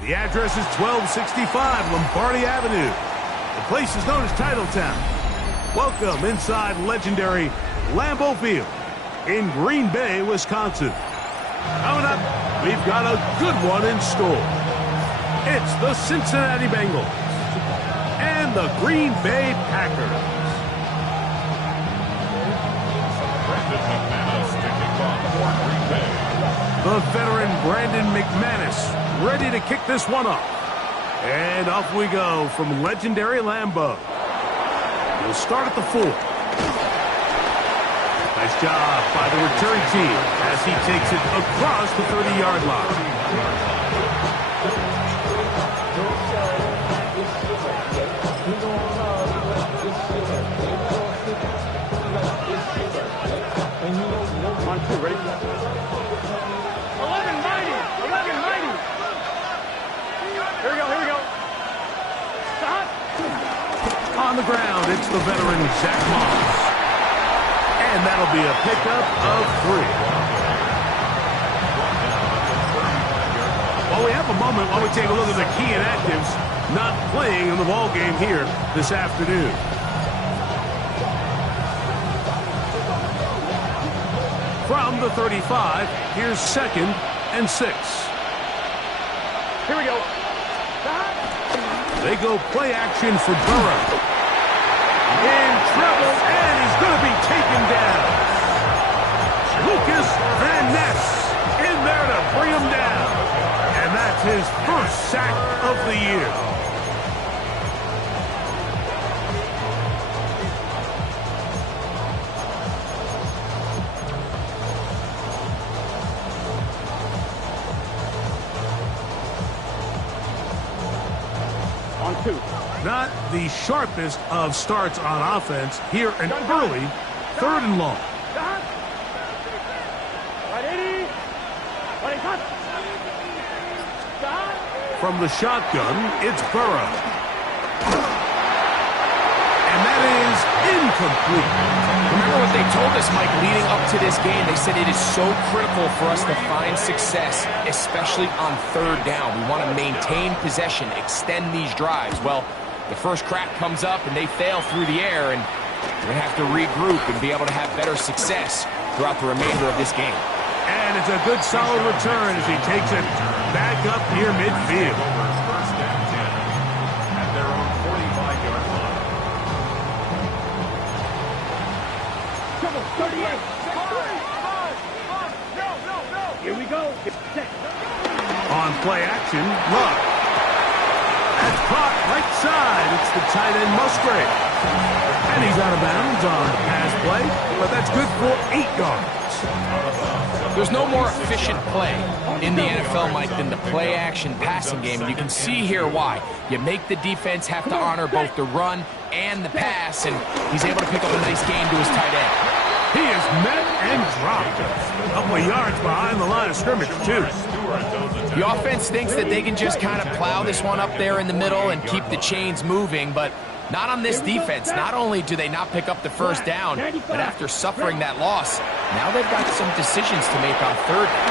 The address is 1265 Lombardi Avenue. The place is known as Titletown. Welcome inside legendary Lambeau Field in Green Bay, Wisconsin. Coming up, we've got a good one in store. It's the Cincinnati Bengals and the Green Bay Packers. The veteran Brandon McManus ready to kick this one off. And off we go from legendary Lambeau. We'll start at the 4. Nice job by the return team as he takes it across the 30-yard line. On 2, ready? 11-90. Here we go. Stop. On the ground, it's the veteran Zach Moss. And that'll be a pickup of 3. Well, we have a moment while we take a look at the key inactives not playing in the ball game here this afternoon. From the 35, here's 2nd and 6. Here we go. They go play action for Burrow. In trouble, and he's going to be taken down. Lucas Van Ness in there to bring him down. And that's his first sack of the year. On 2. Not the sharpest of starts on offense. Here an early 3rd and long. From the shotgun, it's Burrow. And that is incomplete. Remember what they told us, Mike, leading up to this game. They said it is so critical for us to find success, especially on 3rd down. We want to maintain possession, extend these drives. Well, the first crack comes up and they fail through the air, and we're going to have to regroup and be able to have better success throughout the remainder of this game. And it's a good solid return as he takes it back up near midfield. At their own 45-yard line. Trouble, 38. Here we go. On play action, Love. That's caught right side. It's the tight end Musgrave. And he's out of bounds on the pass play, but that's good for 8 yards. There's no more efficient play in the NFL, Mike, than the play-action passing game, and you can see here why. You make the defense have to honor both the run and the pass, and he's able to pick up a nice gain to his tight end. He is met and dropped. A couple of yards behind the line of scrimmage, too. The offense thinks that they can just kind of plow this one up there in the middle and keep the chains moving, but not on this defense. Not only do they not pick up the first down, but after suffering that loss, now they've got some decisions to make on 3rd down.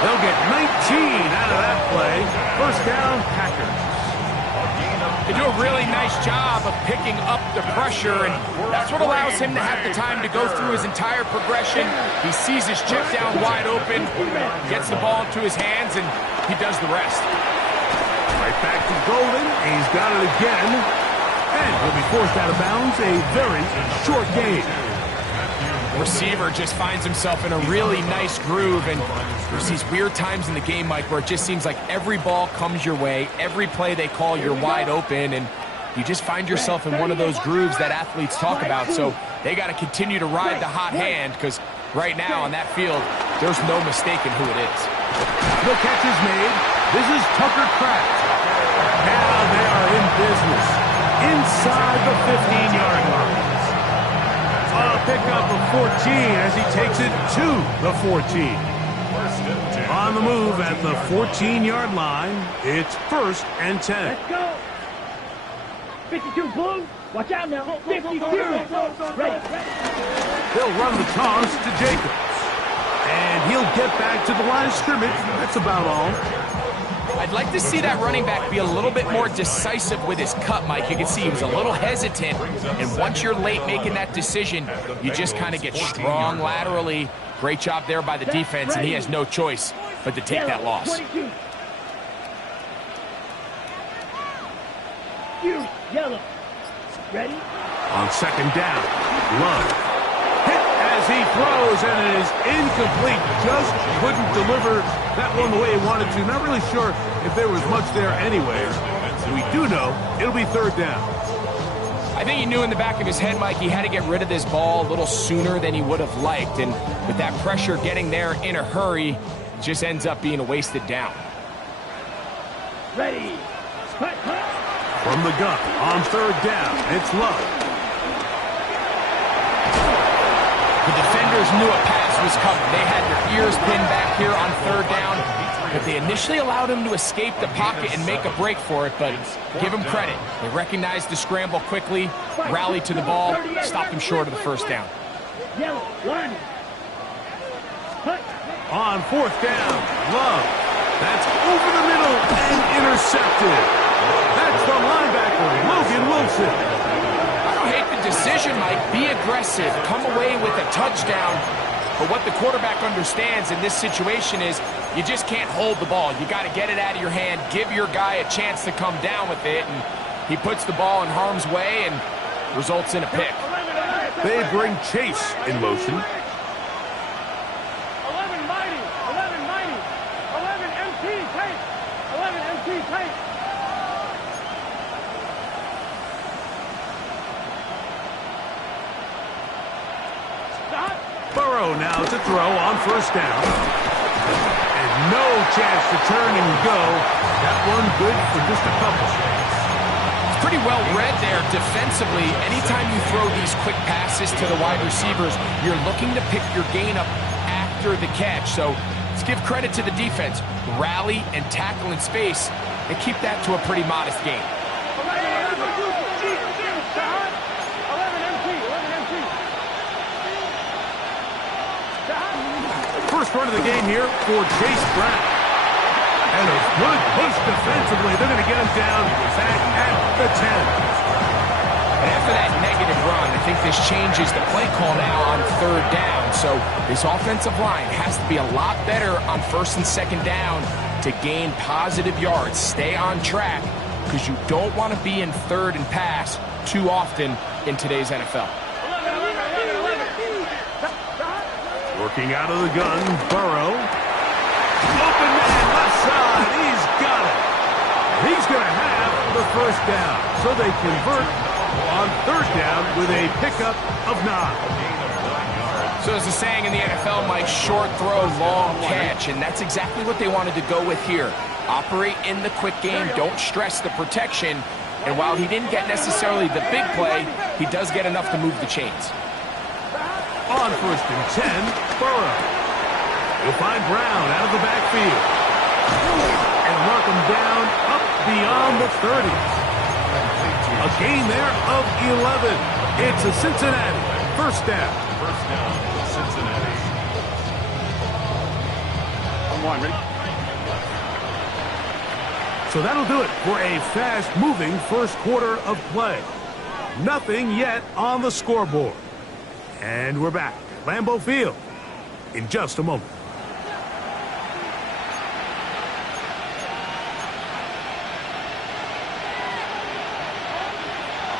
They'll get 19 out of that play. First down, Packers. They do a really nice job of picking up the pressure, and that's what allows him to have the time to go through his entire progression. He sees his check down wide open, gets the ball into his hands, and he does the rest. Right back to Golden. He's got it again. And he'll be forced out of bounds. A very short game. Receiver just finds himself in a really nice groove, and there's these weird times in the game, Mike, where it just seems like every ball comes your way, every play they call, you're wide open, and you just find yourself in one of those grooves that athletes talk about. So they got to continue to ride the hot hand, because right now on that field, there's no mistaking who it is. The catch is made. This is Tucker Kraft. Now they are in business inside the 15-yard line. A pickup of 14 as he takes it to the 14. On the move at the 14-yard line, it's 1st and 10. Let's go. 52 blue. Watch out now. 52. Ready. They'll run the toss to Jacobs. And he'll get back to the line of scrimmage. That's about all. I'd like to see that running back be a little bit more decisive with his cut, Mike. You can see he was a little hesitant, and once you're late making that decision, you just kind of get strong laterally. Great job there by the defense, and he has no choice but to take that loss. Yellow. Ready? On second down, Love. Hit as he throws, and it is incomplete. Just couldn't deliver that one the way he wanted to. Not really sure if there was much there anyway. We do know it'll be third down. I think he knew in the back of his head, Mike, he had to get rid of this ball a little sooner than he would have liked. And with that pressure getting there in a hurry, it just ends up being a wasted down. Ready. From the gun, on third down, it's Love. The defenders knew a pass was coming. They had their ears pinned back here on third down, but they initially allowed him to escape the pocket and make a break for it, but give him credit. They recognized the scramble quickly, rallied to the ball, stopped him short of the first down. Yellow. Line. On fourth down, Love. That's over the middle and intercepted. That's the linebacker, Logan Wilson. I don't hate the decision, Mike. Be aggressive. Come away with a touchdown. But what the quarterback understands in this situation is you just can't hold the ball. You got to get it out of your hand, give your guy a chance to come down with it, and he puts the ball in harm's way and results in a pick. They bring Chase in motion. 11 mighty. 11 mighty. 11 MT tight. 11 MT tight. Burrow now to throw on first down. And no chance to turn and go. That one good for just a couple. It's pretty well read there defensively. Anytime you throw these quick passes to the wide receivers, you're looking to pick your gain up after the catch. So let's give credit to the defense. Rally and tackle in space and keep that to a pretty modest gain. First run of the game here for Chase Brown. And a good push defensively. They're going to get him down back at the 10. And after that negative run, I think this changes the play call now on third down. So this offensive line has to be a lot better on first and second down to gain positive yards. Stay on track because you don't want to be in third and pass too often in today's NFL. Working out of the gun, Burrow. Open man, left side, he's got it. He's going to have the first down. So they convert on third down with a pickup of 9. So as the saying in the NFL, Mike, short throw, long catch, and that's exactly what they wanted to go with here. Operate in the quick game, don't stress the protection, and while he didn't get necessarily the big play, he does get enough to move the chains. On first and 10, Burrow. He'll find Brown out of the backfield. And mark him down up beyond the 30. A gain there of 11. It's a Cincinnati first down. First down, Cincinnati. I'm one, ready? So that'll do it for a fast-moving first quarter of play. Nothing yet on the scoreboard. And we're back at Lambeau Field in just a moment.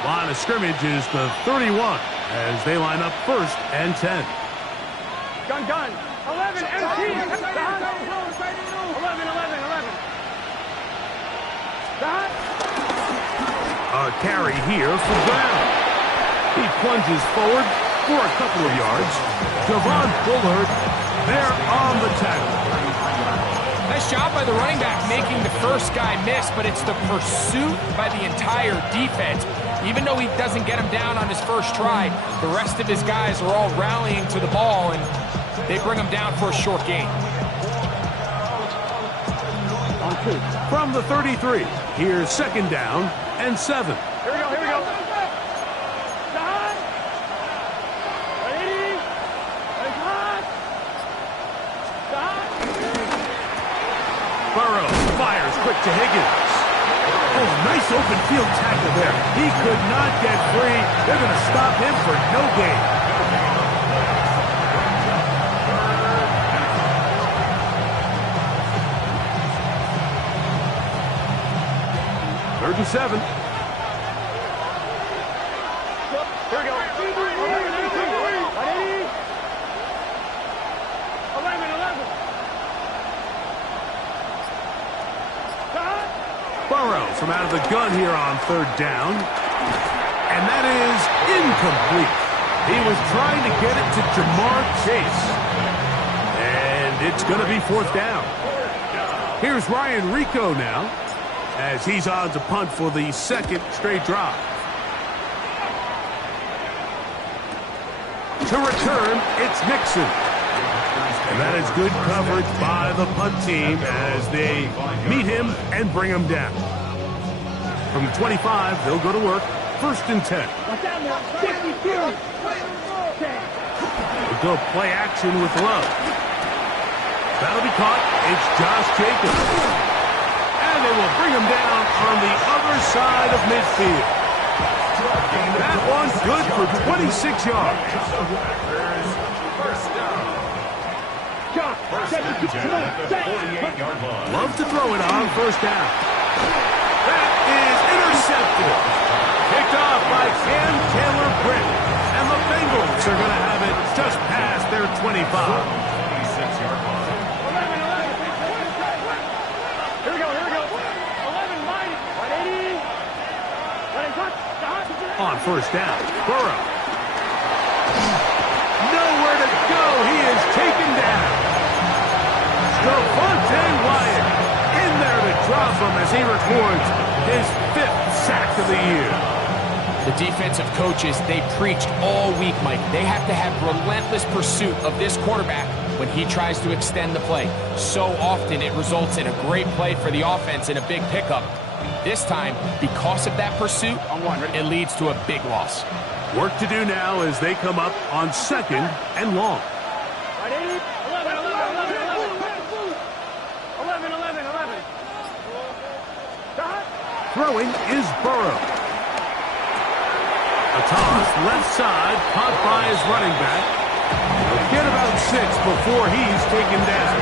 Line of scrimmage is the 31 as they line up first and 10. Gun. 11 MT. 11. A carry here for Brown. He plunges forward for a couple of yards. Javon Bullard there on the tackle. Nice job by the running back making the first guy miss, but it's the pursuit by the entire defense. Even though he doesn't get him down on his first try, the rest of his guys are all rallying to the ball, and they bring him down for a short gain. From the 33, here's second down and 7. Here we go. to Higgins. Oh, nice open field tackle there. He could not get free. They're going to stop him for no gain. Third and 7. Here we go. 11. Burrow from out of the gun here on third down. And that is incomplete. He was trying to get it to Jamar Chase. And it's going to be fourth down. Here's Ryan Rico now, as he's on to punt for the second straight drive. To return, it's Nixon. And that is good coverage by the punt team as they meet him and bring him down. From the 25, they'll go to work. First and 10. They'll go play action with Love. That'll be caught. It's Josh Jacobs. And they will bring him down on the other side of midfield. That one's good for 26 yards. Love to throw it on first down. That is intercepted. Picked off by Cam Taylor-Britt. And the Bengals are going to have it just past their 25. 26-yard line. 11. Here we go. 11 minus 180. On first down, Burrow. Nowhere to go. He is taken down. Devontae Wyatt in there to drop him as he records his 5th sack of the year. The defensive coaches, they preached all week, Mike. They have to have relentless pursuit of this quarterback when he tries to extend the play. So often it results in a great play for the offense and a big pickup. This time, because of that pursuit, it leads to a big loss. Work to do now as they come up on second and long. 11. Throwing is Burrow. A toss left side, caught by his running back. He'll get about 6 before he's taken down.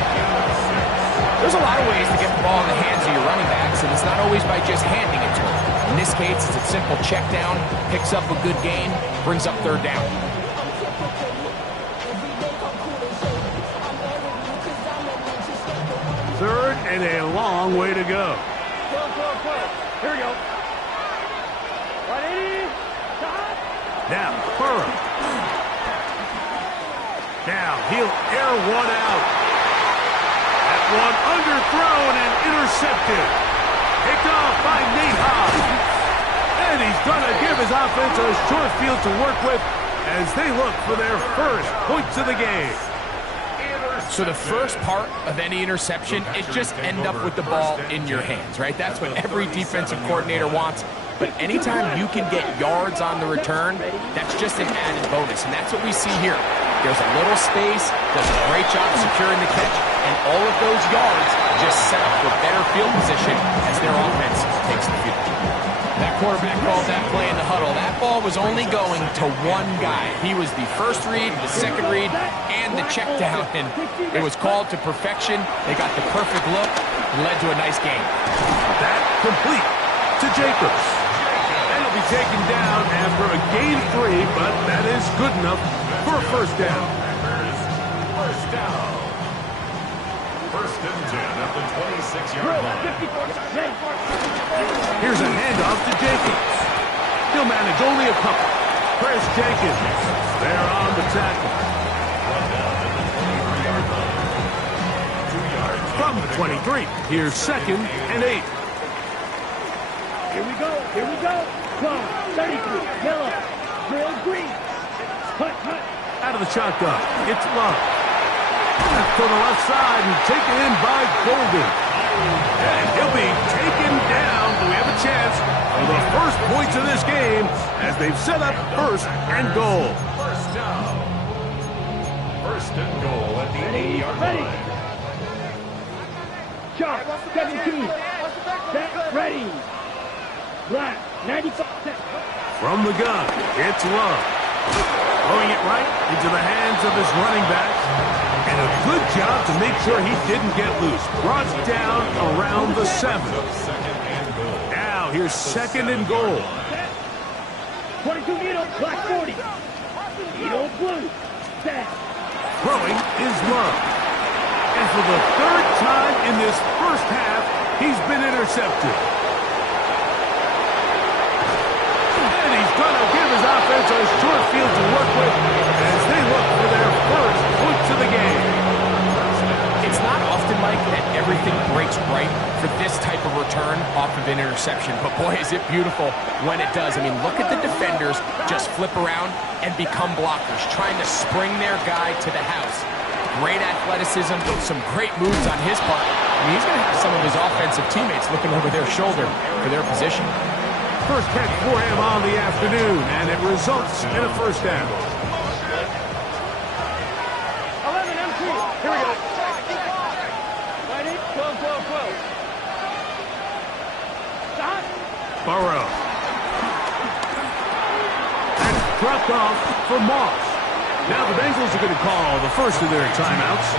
There's a lot of ways to get the ball in the hands of your running backs, and it's not always by just handing it to him. In this case, it's a simple check down, picks up a good gain, brings up third down. Third and a long way to go. Here we go. 180. Now, Burrow. Now, he'll air one out. That one underthrown and intercepted. Picked off by Nate Hobbs. And he's going to give his offense a short field to work with as they look for their first points of the game. So the first part of any interception is just end up with the ball in your hands, right? That's what every defensive coordinator wants. But anytime you can get yards on the return, that's just an added bonus. And that's what we see here. There's a little space, does a great job securing the catch, and all of those yards just set up for better field position as their offense takes the field. That quarterback called that play in the huddle. That ball was only going to one guy. He was the first read, the second read, and the check down. And it was called to perfection. They got the perfect look and led to a nice game. That complete to Jacobs. And he'll be taken down after a gain 3, but that is good enough for a first down. First down. First and 10 at the 26-yard line. Here's a handoff to Jenkins. He'll manage only a couple. Chris Jenkins there on the tackle. From the 23, here's second and 8. Here we go. 33, yellow, drill green. Hut. Out of the shotgun, it's Love. Left to the left side and taken in by Golden. And he'll be taken down. Do we have a chance for the first points of this game as they've set up first and goal? First down. First and goal at the 8-yard line. Shot, 17. Set, ready. Black, 95 seconds. From the gun, it's Love. Throwing it right into the hands of his running back. And a good job to make sure he didn't get loose. Brought down around the 7. Now here's 2nd and goal. 22 needle, black 40. Needle blue. Set. Throwing is Love. And for the 3rd time in this first half, he's been intercepted. And he's going to give his offense a short field to work with as they look for their first points of the game. It's not often, Mike, that everything breaks right for this type of return off of an interception. But boy, is it beautiful when it does. I mean, look at the defenders just flip around and become blockers, trying to spring their guy to the house. Great athleticism, some great moves on his part. I mean, he's going to have some of his offensive teammates looking over their shoulder for their position. First catch for him on the afternoon, and it results in a first down. 11 MT. Here we go. Ready? 12, 12, 12. Stop. Burrow. And dropped off for Moss. Now the Bengals are going to call the first of their timeouts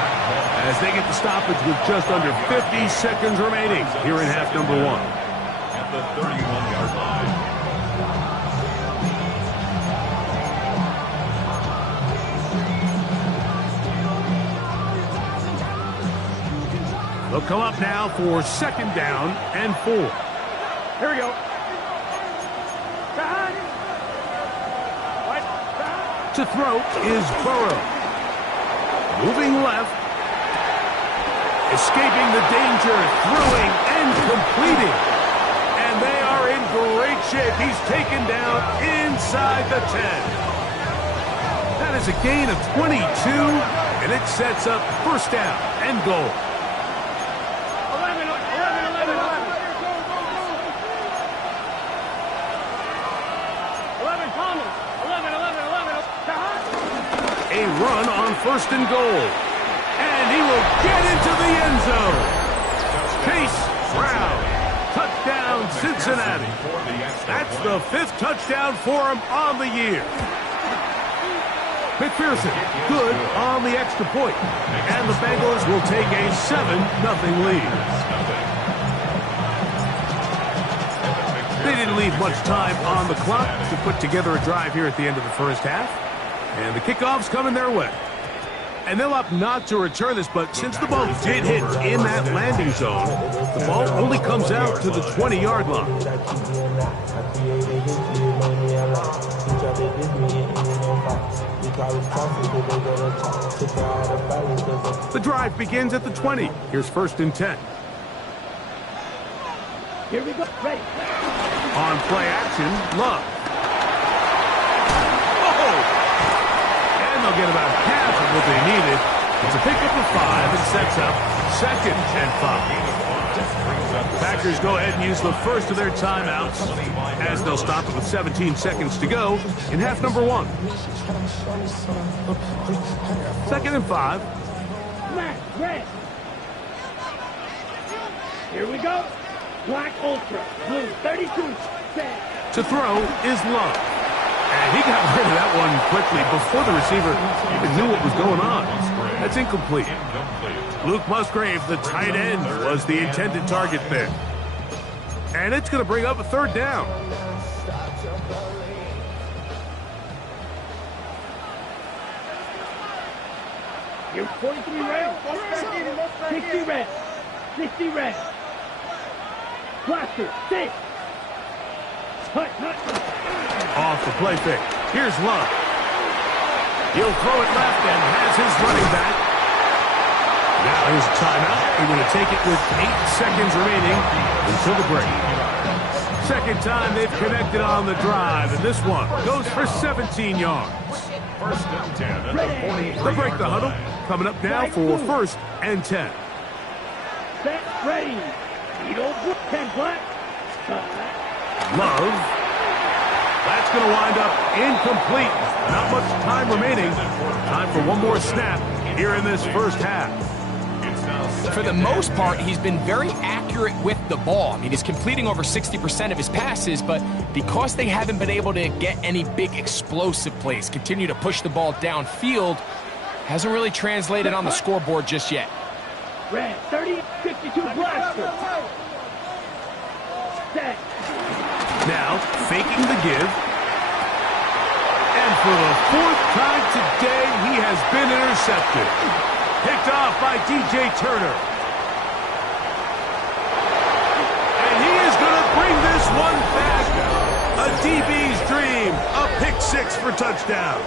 as they get the stoppage with just under 50 seconds remaining here in half number 1. At the 31-yard line. They'll come up now for 2nd down and 4. Here we go. Behind. To throw is Burrow. Moving left. Escaping the danger, throwing and completing. And they are in great shape. He's taken down inside the 10. That is a gain of 22, and it sets up first down and goal. 11, 11, 11, 11. 11, Thomas. 11, 11, 11. A run on 1st and goal. And he will get into the end zone. Chase Brown. Touchdown, Cincinnati. That's the 5th touchdown for him on the year. McPherson, good on the extra point. And the Bengals will take a 7-0 lead. They didn't leave much time on the clock to put together a drive here at the end of the first half. And the kickoff's coming their way. And they'll opt not to return this, but since the ball did hit in that landing zone, the ball only comes out to the 20-yard line. The drive begins at the 20. Here's 1st and 10. Here we go. Ready. On play action, Love. They'll get about half of what they needed. It's a pickup of 5 and sets up 2nd and 5. Packers go ahead and use the first of their timeouts as they'll stop it with 17 seconds to go in half number 1. 2nd and 5. Black, red. Here we go. Black Ultra, blue 32. Set. To throw is Love. And he got rid of that one quickly before the receiver even knew what was going on. That's incomplete. Luke Musgrave, the tight end, was the intended target there. And it's going to bring up a 3rd down. Here's 43 red. 60 red. 60 red. Blaster, 6. Hut. Off the play fake. Here's Love. He'll throw it left and has his running back. Now here's a timeout. They're going to take it with 8 seconds remaining until the break. 2nd time they've connected on the drive, and this one goes for 17 yards. 1st and 10 at the 43. They'll break the huddle. Coming up now for 1st and 10. Set, ready. Needle, 10 black. Love. That's going to wind up incomplete. Not much time remaining. Time for one more snap here in this first half. It's now For the most part, he's been very accurate with the ball. I mean, he's completing over 60% of his passes, but because they haven't been able to get any big explosive plays, continue to push the ball downfield, hasn't really translated on the scoreboard just yet. Red, 30-52 blaster. Set. Now, faking the give. And for the 4th time today, he has been intercepted. Picked off by DJ Turner. And he is going to bring this one back. A DB's dream. A pick 6 for touchdown.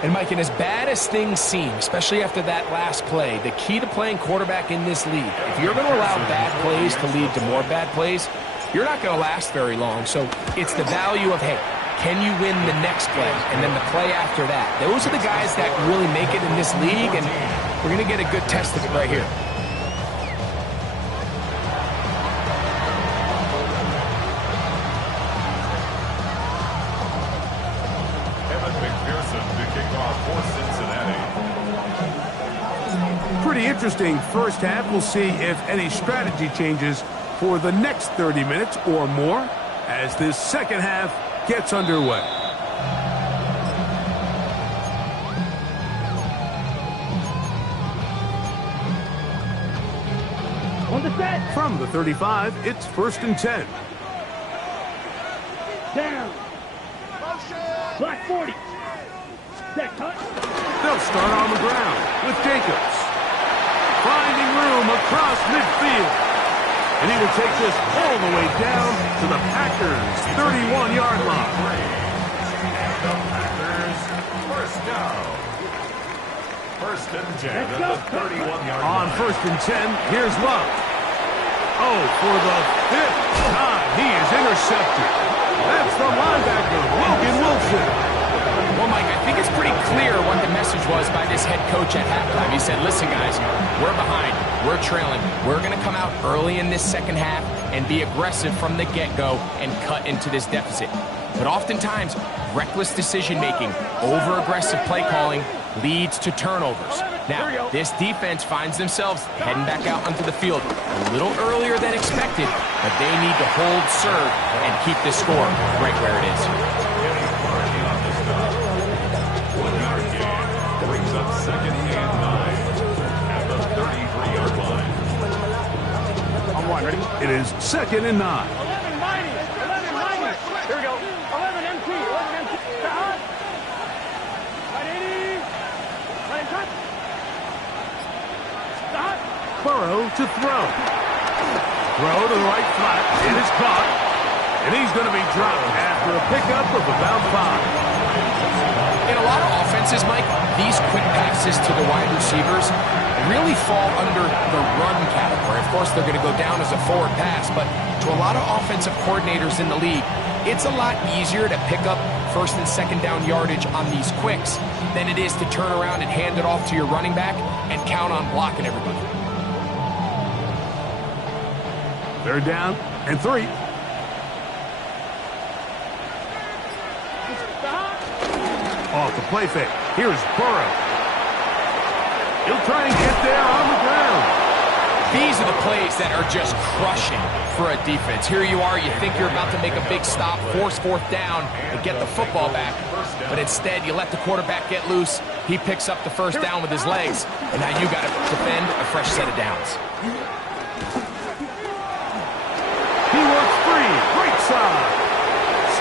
And Mike, and as bad as things seem, especially after that last play, the key to playing quarterback in this league, if you're going to allow bad plays to lead to more bad plays, you're not going to last very long. So it's the value of, hey, can you win the next play and then the play after that? Those are the guys that really make it in this league, and we're going to get a good test of it right here. Pretty interesting first half. We'll see if any strategy changes for the next 30 minutes or more as this second half gets underway. On the set. From the 35, it's 1st and 10. Down. Black 40. Set cut. They'll start on the ground with Jacobs. Finding room across midfield. And he will take this all the way down to the Packers' 31-yard line. The Packers, first down. 1st and 10 at the 31-yard line. On 1st and 10, here's Love. Oh, for the 5th time, he is intercepted. That's the linebacker, Logan Wilson. Well, Mike, I think it's pretty clear what the message was by this head coach at halftime. He said, listen, guys, we're behind. We're trailing. We're going to come out early in this second half and be aggressive from the get-go and cut into this deficit. But oftentimes, reckless decision-making, over-aggressive play calling leads to turnovers. Now, this defense finds themselves heading back out onto the field a little earlier than expected, but they need to hold serve and keep this score right where it is. Brings up 2nd and 9 at the 33-yard line. On one, ready? It is 2nd and 9. 11 mighty. 11 mighty. Here we go. 11 MT. 11 MT. Stop. Right 80. Right cut. Stop. Burrow to throw. Throw to the right flat. It is caught. And he's going to be dropped after a pickup of about 5. In a lot of offenses, Mike, these quick passes to the wide receivers really fall under the run category. Of course, they're going to go down as a forward pass, but to a lot of offensive coordinators in the league, it's a lot easier to pick up 1st and 2nd down yardage on these quicks than it is to turn around and hand it off to your running back and count on blocking everybody. 3rd down and 3. Off the play fake. Here's Burrow. He'll try and get there on the ground. These are the plays that are just crushing for a defense. Here you are, you think you're about to make a big stop, force 4th down, and get the football back. But instead, you let the quarterback get loose. He picks up the 1st down with his legs. And now you got to defend a fresh set of downs. He works free. Right side.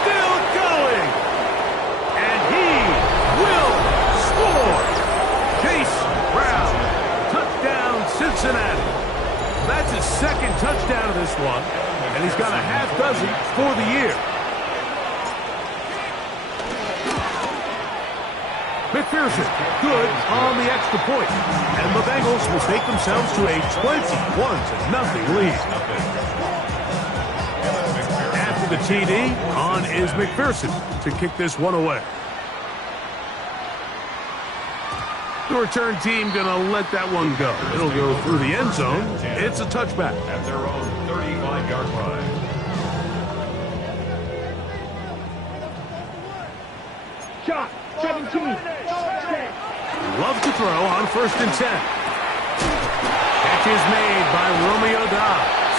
Still going. And he will score. Chase Brown. Touchdown, Cincinnati. That's his 2nd touchdown of this one. And he's got a half dozen for the year. McPherson, good on the extra point. And the Bengals will take themselves to a 21-0 lead. After the TD, on is McPherson to kick this one away. The return team going to let that one go. It'll go through the end zone. It's a touchback. At their own 35-yard line. Shot. 17. Set. Love to throw on 1st and 10. Catch is made by Romeo Doubs.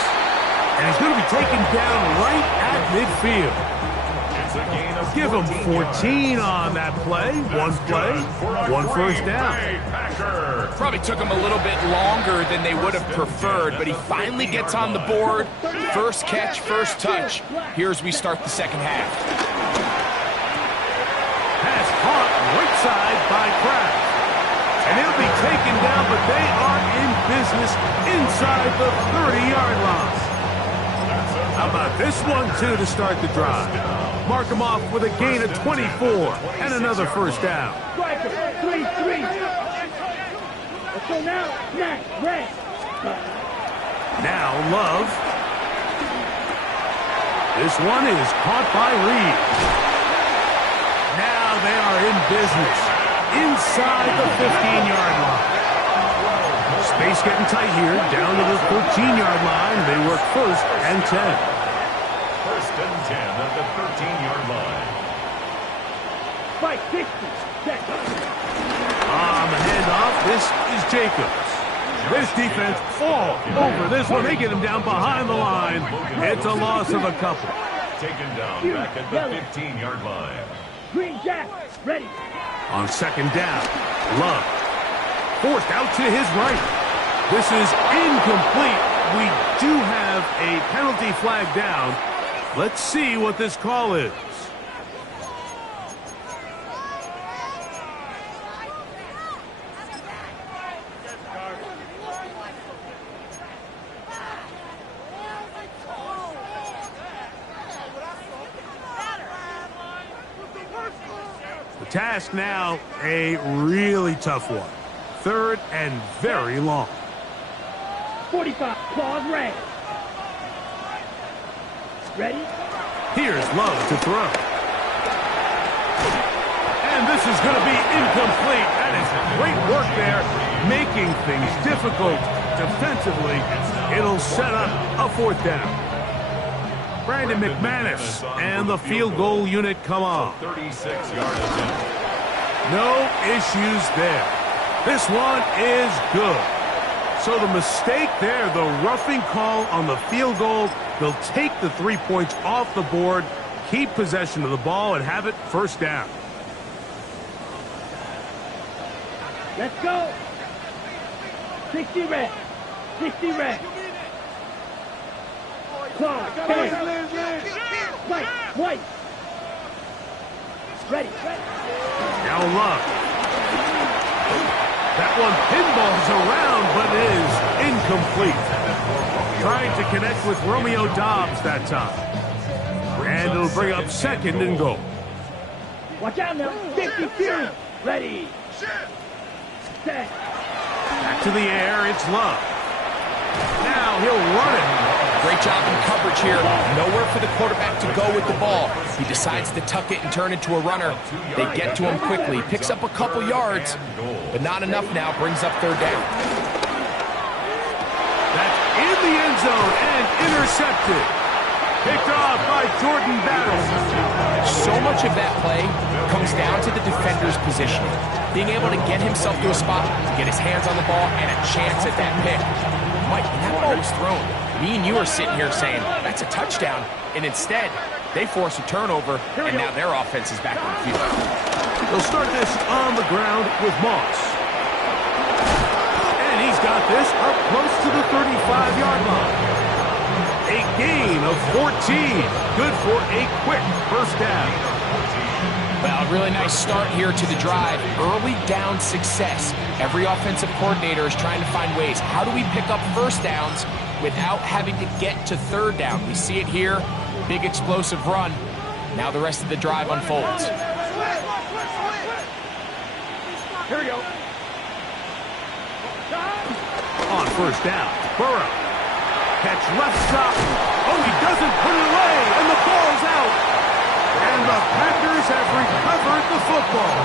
And he's going to be taken down right at midfield. It's a gain of Give him 14 on that play. One play, one first down. Probably took him a little bit longer than they would have preferred, but he finally gets on the board. First catch, first touch. Here as we start the second half. Pass caught right side by Kraft. And he'll be taken down, but they are in business inside the 30-yard line. How about this one, too, to start the drive? Mark him off with a gain of 24 and another first down. Striker, 3-3. Let's go now. Snap, red. Now Love. This one is caught by Reed. Now they are in business inside the 15-yard line. Space getting tight here, down to the 13-yard line. They work 1st and 10. 1st and 10 at the 13-yard line. Fight, 60. Check. On the handoff, this is Jacobs. This defense all over this one. They get him down behind the line. It's a loss of a couple. Taken down back at the 15-yard line. Green Jack, ready. On 2nd down, Love. Forced out to his right. This is incomplete. We do have a penalty flag down. Let's see what this call is. The task now, a really tough one. 3rd and very long. 45, claws red. Ready? Here's Love to throw. And this is going to be incomplete. That is great work there, making things difficult defensively. It'll set up a 4th down. Brandon McManus and the field goal unit come on. 36-yard attempt. No issues there. This one is good. So the mistake there, the roughing call on the field goal, they'll take the 3 points off the board, keep possession of the ball, and have it 1st down. Let's go. 60 red. 60 red. Claw, white. Ready. Now Love. That one pinballs around, but is incomplete. Trying to connect with Romeo Doubs that time. And it'll bring up 2nd and goal. Watch out now. 50 Fury. Ready. Set. Back to the air, it's Love. Now he'll run it. Great job in coverage here. Nowhere for the quarterback to go with the ball. He decides to tuck it and turn into a runner. They get to him quickly. Picks up a couple yards, but not enough now. Brings up 3rd down. That's in the end zone and intercepted. Picked off by Jordan Battle. So much of that play comes down to the defender's positioning. Being able to get himself to a spot, to get his hands on the ball, and a chance at that pick. Mike, when that ball was thrown, me and you are sitting here saying, that's a touchdown. And instead, they force a turnover, and now their offense is back on the field. They'll start this on the ground with Moss. And he's got this up close to the 35-yard line. A gain of 14. Good for a quick 1st down. Well, a really nice start here to the drive. Early down success. Every offensive coordinator is trying to find ways. How do we pick up 1st downs without having to get to 3rd down? We see it here. Big explosive run. Now the rest of the drive unfolds. Here we go. On 1st down, Burrow. Catch left side. Oh, he doesn't put it away, and the ball's out. And the Packers have recovered the football.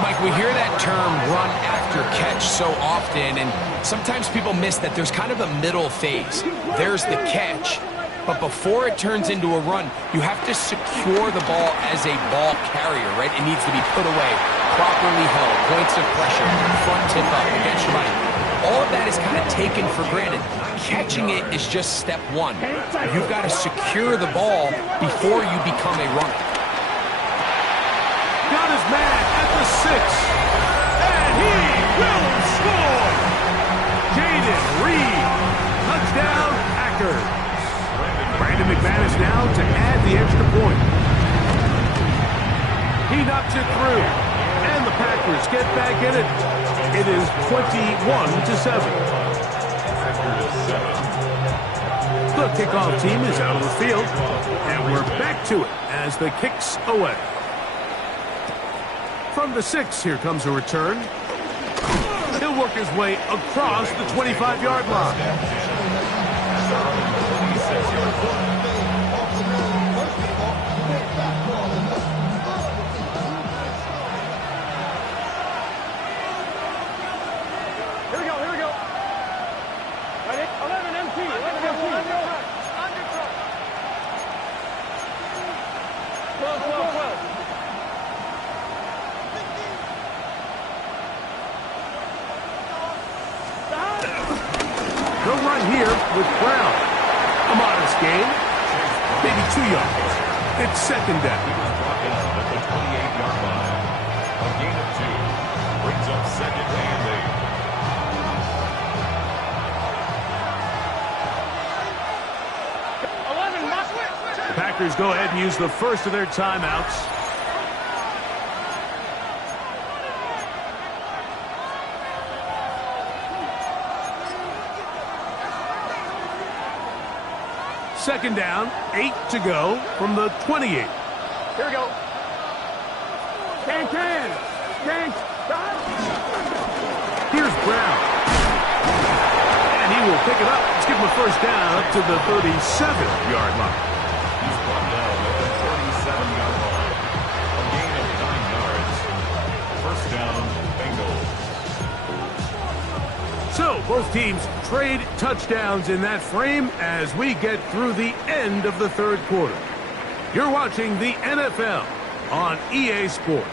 Mike, we hear that term run after catch so often, and sometimes people miss that there's kind of a middle phase. There's the catch, but before it turns into a run, you have to secure the ball as a ball carrier, right? It needs to be put away. properly held, points of pressure, front tip up against your body. All of that is kind of taken for granted. Catching it is just step one. You've got to secure the ball before you become a runner. Got his man at the 6. And he will score! Jaden Reed. Touchdown, Packers. Brandon McManus now to add the extra point. He knocks it through. And the Packers get back in it. It is 21-7. The kickoff team is out of the field. And we're back to it as the kick's away. From the 6, here comes a return. He'll work his way across the 25-yard line. They'll run here with Brown. A modest gain. Maybe 2 yards. It's second down. At the 28-yard line. A gain of 2. Brings up second and 11. The Packers go ahead and use the first of their timeouts. Second down, 8 to go from the 28. Here we go. Can. Here's Brown. And he will pick it up. Let's give him a first down up to the 37-yard line. He's brought down at the 37-yard line. A gain of 9 yards. First down, Bengals. So, both teams trade touchdowns in that frame as we get through the end of the third quarter. You're watching the NFL on EA Sports.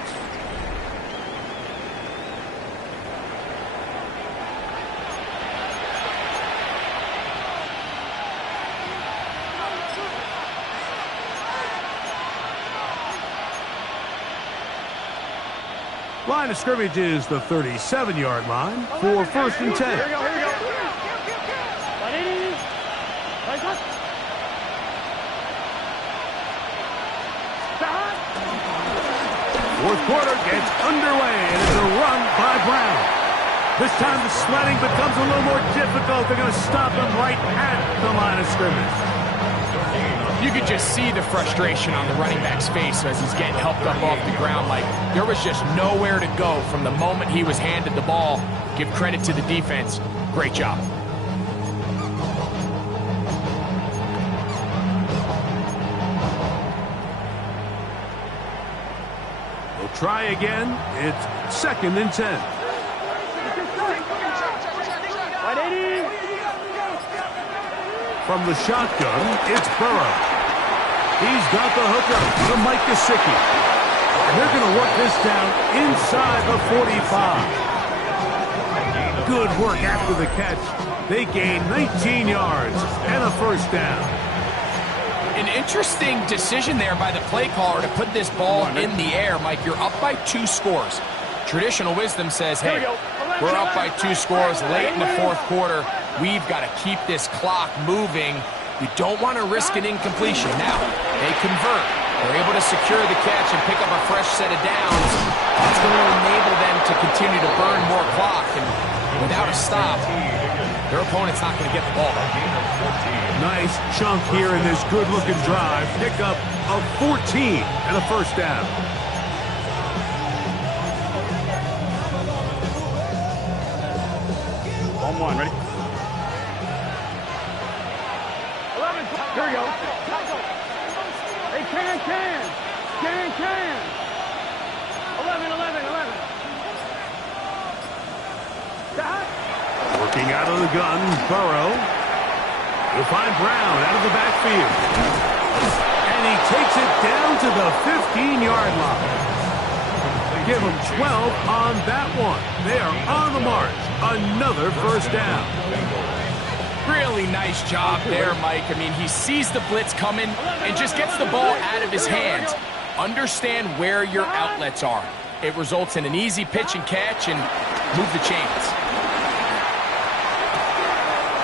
Line of scrimmage is the 37-yard line for first and 10. Here we go. Fourth quarter gets underway, and it's a run by Brown. This time the sledding becomes a little more difficult. They're going to stop him right at the line of scrimmage. You could just see the frustration on the running back's face as he's getting helped up off the ground. Like, there was just nowhere to go from the moment he was handed the ball. Give credit to the defense. Great job. We'll try again. It's second and 10. From the shotgun, it's Burrow. He's got the hooker to Mike Gesicki. And they're going to work this down inside the 45. Good work after the catch. They gain 19 yards and a first down. An interesting decision there by the play caller to put this ball in the air. Mike, you're up by 2 scores. Traditional wisdom says, hey, we're up by 2 scores late in the fourth quarter. We've got to keep this clock moving. We don't want to risk an incompletion. Now, they convert. They're able to secure the catch and pick up a fresh set of downs. That's going to enable them to continue to burn more clock. And without a stop, their opponent's not going to get the ball. Nice chunk here in this good-looking drive. Pick up of 14 and a first down. On 1, ready? 11. Here we go. Hey, can. 11. Stop. Working out of the gun, Burrow. He'll find Brown out of the backfield. And he takes it down to the 15-yard line. give them 12 on that one. They are on the march. Another first down. Really nice job there, Mike. I mean, he sees the blitz coming and just gets the ball out of his hands. Understand where your outlets are. It results in an easy pitch and catch and move the chains.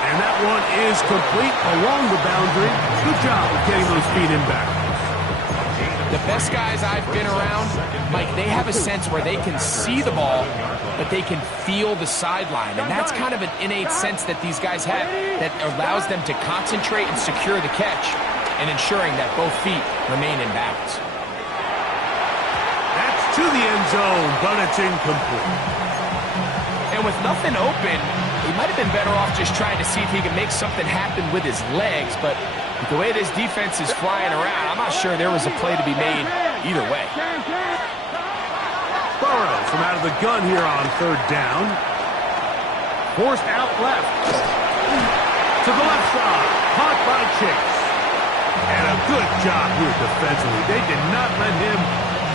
And that one is complete along the boundary. Good job of getting those feet in back. The best guys I've been around, Mike, they have a sense where they can see the ball, but they can feel the sideline. And that's kind of an innate sense that these guys have that allows them to concentrate and secure the catch and ensuring that both feet remain in bounds. That's to the end zone, but it's incomplete. And with nothing open, he might have been better off just trying to see if he can make something happen with his legs, but with the way this defense is flying around, I'm not sure there was a play to be made either way. Burrow from out of the gun here on third down. Forced out left. To the left side. Caught by Chase. And a good job here defensively. They did not let him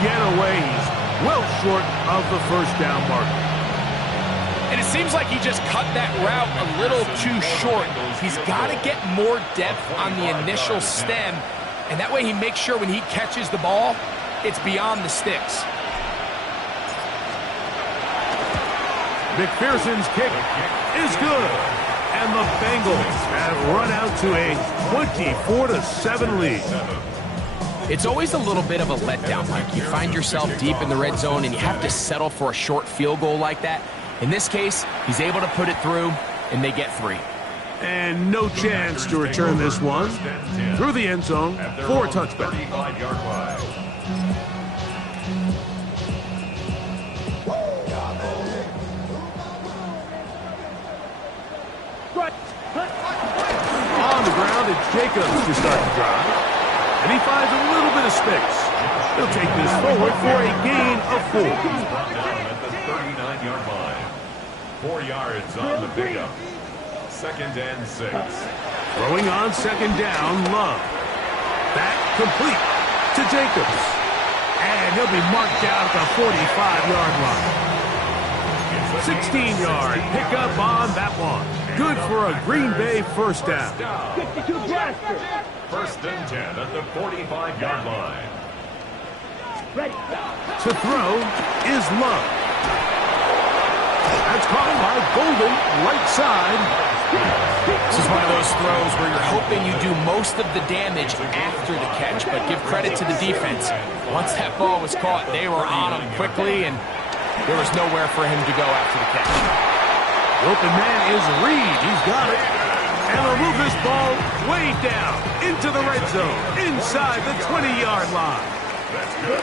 get away. He's well short of the first down marker. And it seems like he just cut that route a little too short. He's got to get more depth on the initial stem, and that way he makes sure when he catches the ball, it's beyond the sticks. McPherson's kick is good, and the Bengals have run out to a 24-7 lead. It's always a little bit of a letdown, Mike. You find yourself deep in the red zone, and you have to settle for a short field goal like that. In this case, he's able to put it through, and they get 3. And no chance to return this one through the end zone for a touchback. On the ground, it's Jacobs to start the drive. And he finds a little bit of space. He'll take this forward for a gain of 4. At the 39-yard line. 4 yards on the pickup. 2nd and 6. Throwing on second down, Love. Back complete to Jacobs. And he'll be marked down at the 45-yard line. 16-yard pickup on that one. Good for a Green Bay first down. 1st and 10 at the 45-yard line. To throw is Love. That's caught by Golden, right side. This is one of those throws where you're hoping you do most of the damage after the catch, but give credit to the defense. Once that ball was caught, they were on him quickly, and there was nowhere for him to go after the catch. The open man is Reed. He's got it. And they'll move this ball way down into the red zone, inside the 20-yard line. That's good.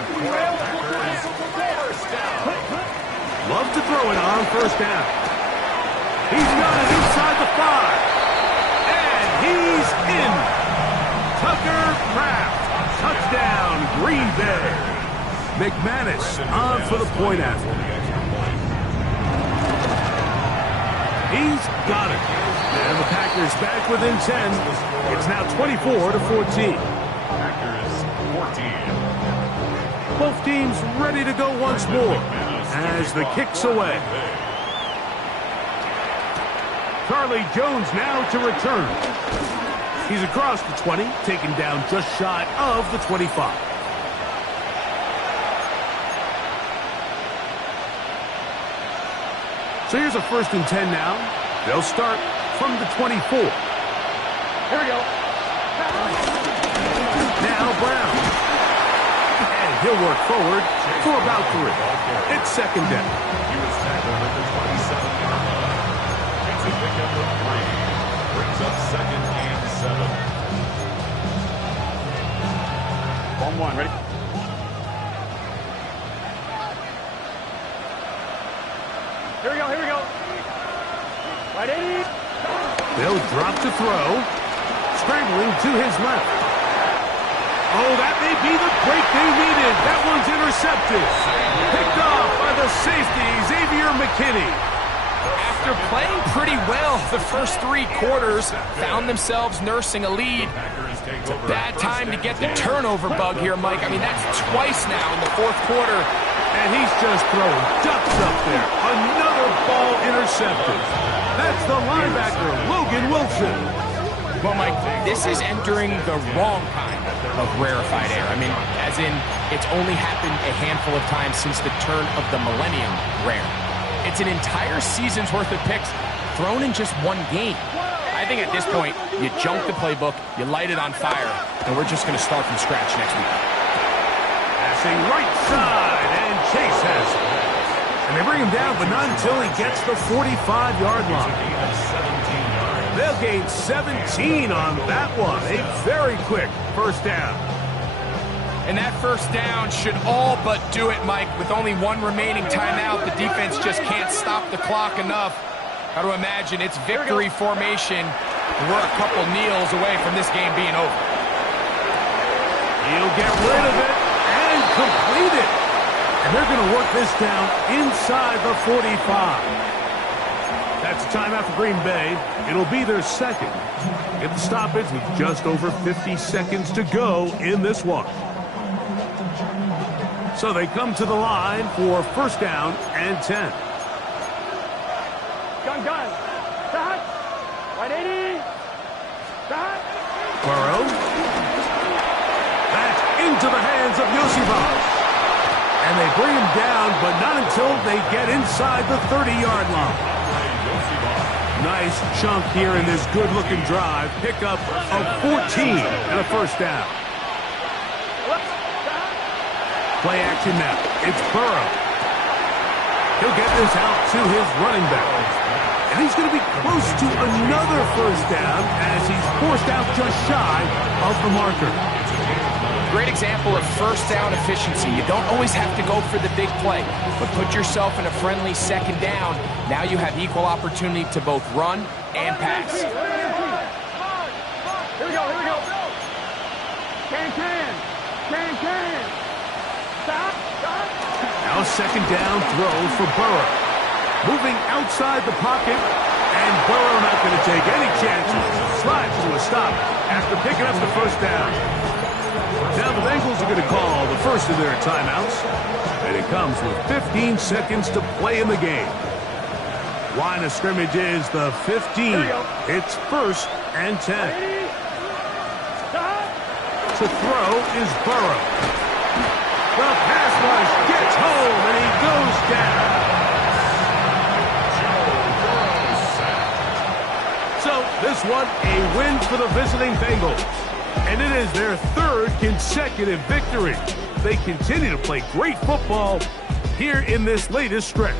First down. Love to throw it on first down. He's got it inside the 5. And he's in. Tucker Kraft. Touchdown, Green Bay. McManus on for the point after. He's got it. And the Packers back within 10. It's now 24-14. Packers 14. Both teams ready to go once more as the kick's away. Charlie Jones now to return. He's across the 20, taken down just shy of the 25. So here's a 1st and 10 now. They'll start from the 24. Here we go. Now Brown. And he'll work forward for about 3. It's 2nd down. He was tackled at the 27-yard line. It's a pickup of 3. Brings up 2nd and 7. 1-1, ready? Here we go, here we go. Right, 80. They'll drop to throw. Scrambling to his left. Oh, that may be the break they needed. That one's intercepted. Picked off by the safety, Xavier McKinney. After playing pretty well the first 3 quarters, found themselves nursing a lead. It's a bad time to get the turnover bug here, Mike. I mean, that's twice now in the 4th quarter. And he's just throwing ducks up there. Another ball intercepted. That's the linebacker, Logan Wilson. Well, Mike, this is entering the wrong kind of rarefied air. I mean, as in, it's only happened a handful of times since the turn of the millennium rare. It's an entire season's worth of picks thrown in just one game. I think at this point, you junk the playbook, you light it on fire, and we're just going to start from scratch next week. Passing right side, and Chase has it. And they bring him down, but not until he gets the 45-yard line. They'll gain 17 on that one. A very quick first down. And that first down should all but do it, Mike. With only one remaining timeout, the defense just can't stop the clock enough. Got to imagine it's victory formation. We're a couple kneels away from this game being over. He'll get rid of it and complete it. And they're going to work this down inside the 45. That's a timeout for Green Bay. It'll be their second. Get the stoppage with just over 50 seconds to go in this one. So they come to the line for first down and 10. Gun. Stop. 180. Stop. Burrow. That's into the hands of Yosibas. And they bring him down, but not until they get inside the 30-yard line. Nice chunk here in this good-looking drive. Pickup of 14 and a first down. Play action now. It's Burrow. He'll get this out to his running back. And he's going to be close to another first down as he's forced out just shy of the marker. Great example of first down efficiency. You don't always have to go for the big play, but put yourself in a friendly second down. Now you have equal opportunity to both run and pass. Here we go. Can. Stop. Now second down throw for Burrow. Moving outside the pocket, and Burrow not going to take any chances. Slides to a stop after picking up the first down. Now the Bengals are going to call the first of their timeouts, and it comes with 15 seconds to play in the game. Line of scrimmage is the 15. It's first and 10. To throw is Burrow. The pass rush gets home, and he goes down. So this one, a win for the visiting Bengals. And it is their third consecutive victory. They continue to play great football here in this latest stretch.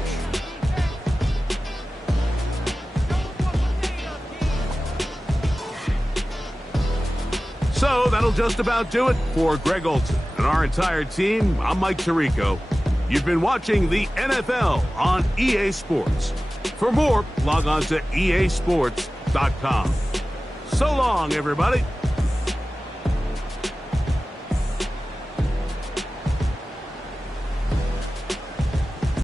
So that'll just about do it for Greg Olson and our entire team. I'm Mike Tirico. You've been watching the NFL on EA Sports. For more, log on to easports.com. So long, everybody.